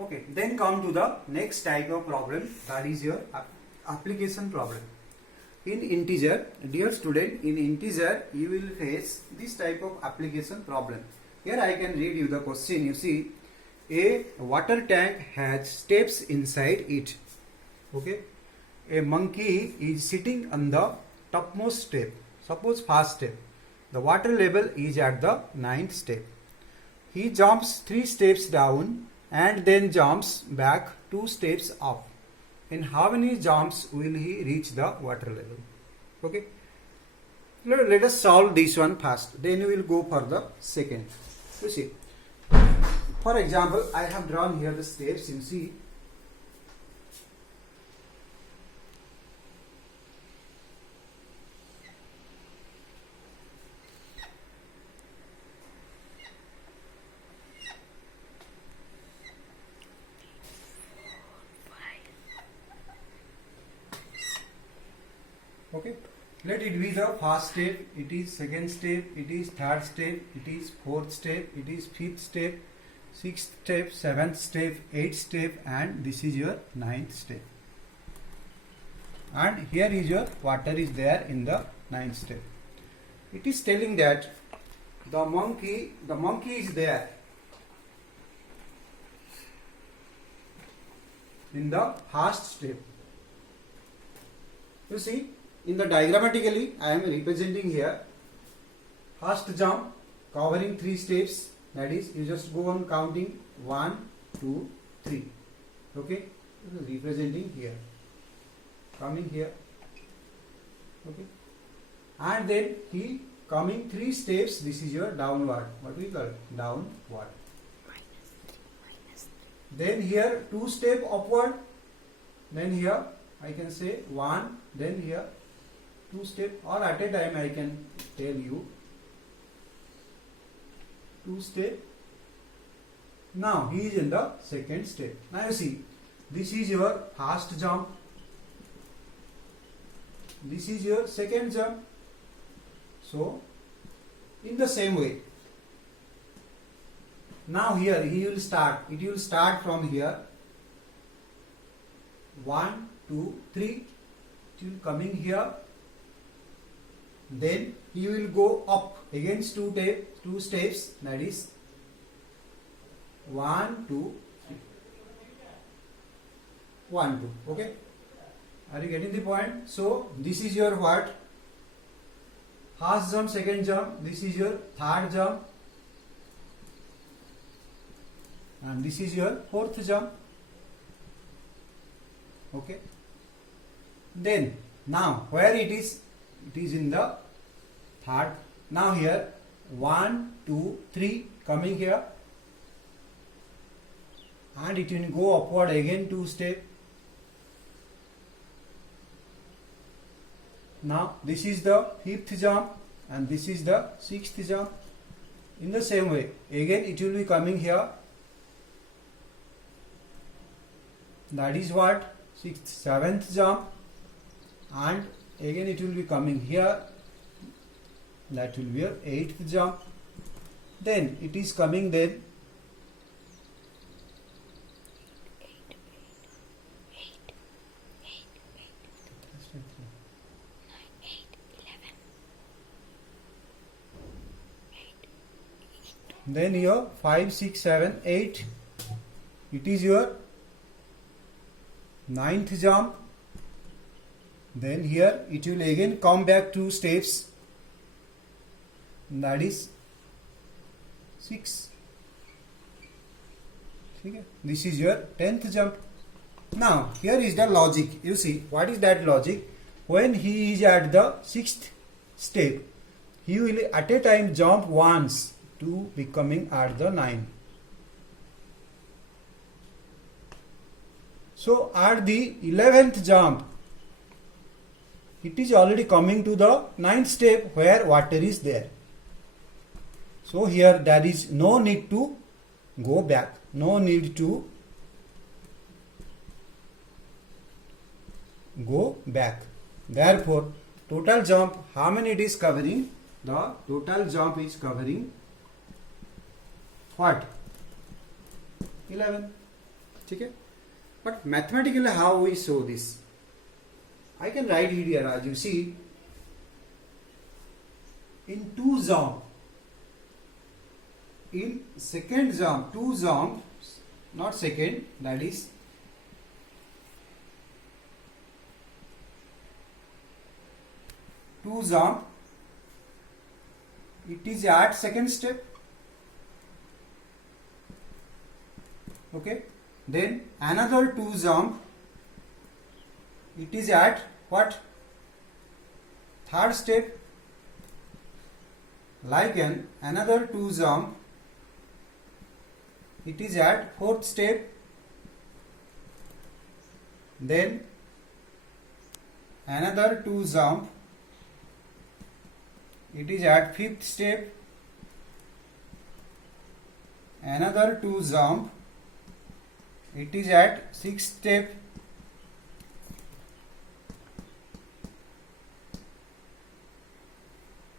Okay, then come to the next type of problem, that is your application problem. In integer, dear student, in integer you will face this type of application problem. Here I can read you the question. You see, a water tank has steps inside it. Okay, a monkey is sitting on the topmost step. Suppose first step. The water level is at the 9th step. He jumps 3 steps down and then jumps back 2 steps up. In how many jumps will he reach the water level? Okay. Let us solve this one first. Then we will go for the second. You see. For example, I have drawn here the steps. You see. Okay, let it be the first step, it is second step, it is third step, it is fourth step, it is fifth step, sixth step, seventh step, eighth step, and this is your ninth step. And here is your water is there in the ninth step. It is telling that the monkey is there in the first step. You see, in the diagrammatically I am representing here first jump covering 3 steps, that is you just go on counting 1, 2, 3. Okay, representing here, coming here. Okay, and then he coming 3 steps, this is your downward, what we call downward. Then here 2 step upward, then here I can say 1, then here 2 step, or at a time I can tell you 2 step. Now he is in the second step. Now you see, this is your first jump, this is your second jump. So in the same way, now here he will start, it will start from here 1, 2, 3 till coming here. Then he will go up against 2 steps, that is 1, 2, 3. 1, 2. Okay, are you getting the point? So this is your what? First jump, second jump. This is your third jump, and this is your fourth jump. Okay. Then now where it is in the third. Now here 1, 2, 3 coming here, and it will go upward again 2 steps. Now this is the fifth jump and this is the sixth jump. In the same way again it will be coming here, that is what? 6th, 7th jump, and again it will be coming here, that will be your 8th jump. Then it is coming then then your 5, 6, 7, 8, it is your 9th jump. Then here it will again come back 2 steps, that is 6. Okay. This is your 10th jump. Now here is the logic. You see, what is that logic? When he is at the 6th step, he will at a time jump once to becoming at the 9th. So at the 11th jump, it is already coming to the 9th step where water is there. So here there is no need to go back, no need to go back. Therefore, total jump, how many it is covering? The total jump is covering what? 11. ठीक है. But mathematically how we show this? I can write it here as you see. In two jump, in second jump, two jumps, not second, that is two jump, it is at second step. Okay, then another two jump, it is at what? Third step. Like another two jump, it is at fourth step. Then another two jump, it is at fifth step. Another two jump, it is at sixth step.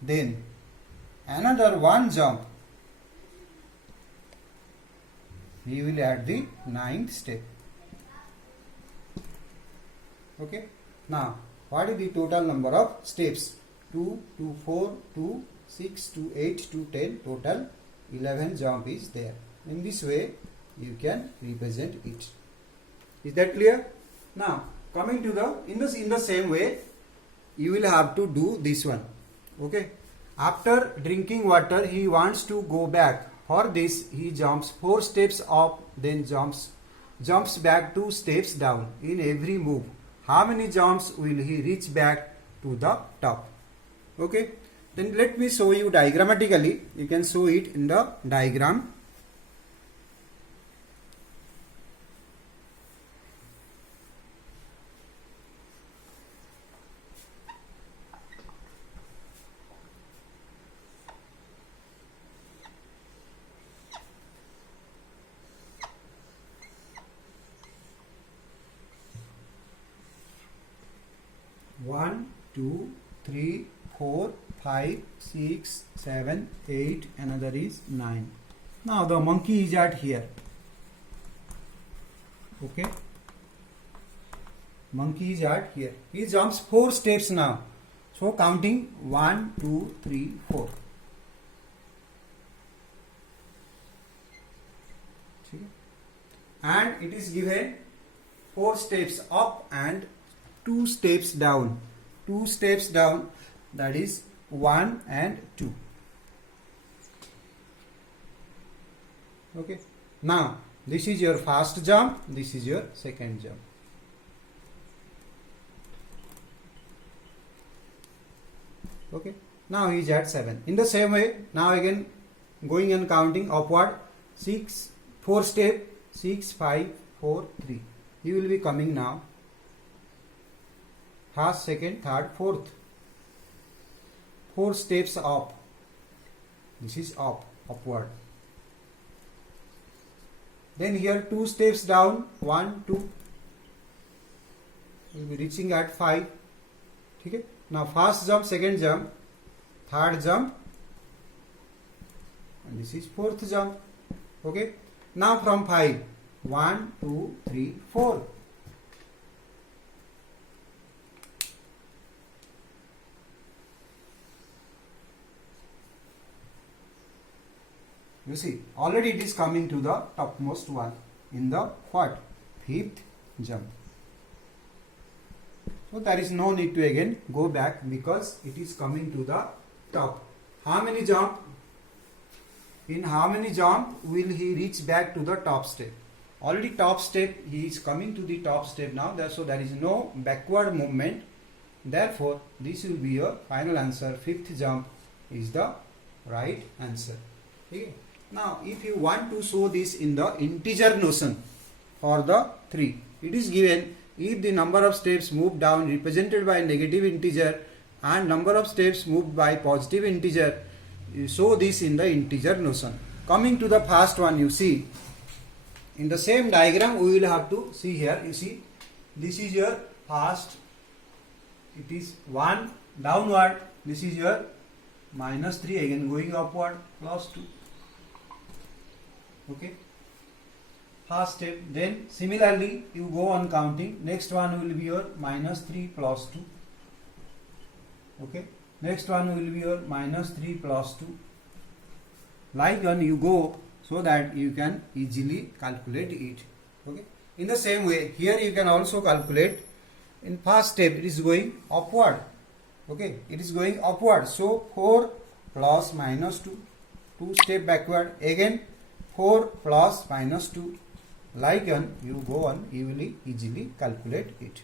Then another one jump, we will at the ninth step. Okay. Now, what is the total number of steps? 2 to 4 to 6 to 8 to 10, total 11 jump is there. In this way, you can represent it. Is that clear? Now, coming to the in the same way, you will have to do this one. Okay. After drinking water, he wants to go back. For this, he jumps 4 steps up, then jumps back 2 steps down in every move. How many jumps will he reach back to the top? Okay. Then let me show you diagrammatically. You can show it in the diagram. One, two, three, 4, 5, 6, 7, 8, another is 9. Now the monkey is at here. Okay. Monkey is at here. He jumps 4 steps now. So counting 1, 2, 3, 4. And it is given 4 steps up and 2 steps down. 2 steps down, that is 1 and 2. Okay. Now this is your first jump, this is your second jump. Okay. Now he is at 7. In the same way, now again going and counting upward, 6, 4 step, 6, 5, 4, 3. He will be coming now. First, second, third, fourth. 4 steps up. This is up, upward. Then here 2 steps down, 1, 2. Will be reaching at 5. Okay. Now first jump, second jump, third jump, and this is fourth jump. Okay. Now from 5, 1, 2, 3, 4. You see, already it is coming to the topmost one in the what? 5th jump. So there is no need to again go back because it is coming to the top. How many jump? In how many jump will he reach back to the top step? Already top step, he is coming to the top step now. So there is no backward movement. Therefore, this will be your final answer. 5th jump is the right answer. Okay. Now, if you want to show this in the integer notion for the 3, it is given if the number of steps moved down represented by negative integer and number of steps moved by positive integer, you show this in the integer notion. Coming to the first one, you see, in the same diagram we will have to see here, you see, this is your first, it is 1 downward, this is your -3 again going upward, +2. Okay. first step. Then similarly you go on counting. Next one will be your minus 3 plus 2. Okay. Next one will be your minus 3 plus 2. Like when you go, so that you can easily calculate it. Okay. In the same way, here you can also calculate. In first step it is going upward. Okay, it is going upward. So 4 plus minus 2. 2 step backward. Again 4 plus minus 2. Like when you go on, you will easily calculate it.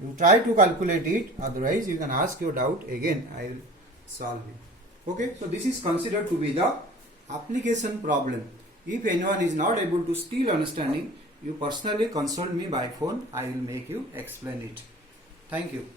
You try to calculate it, otherwise you can ask your doubt again, I will solve it. Okay, so this is considered to be the application problem. If anyone is not able to still understanding, you personally consult me by phone, I will make you explain it. Thank you.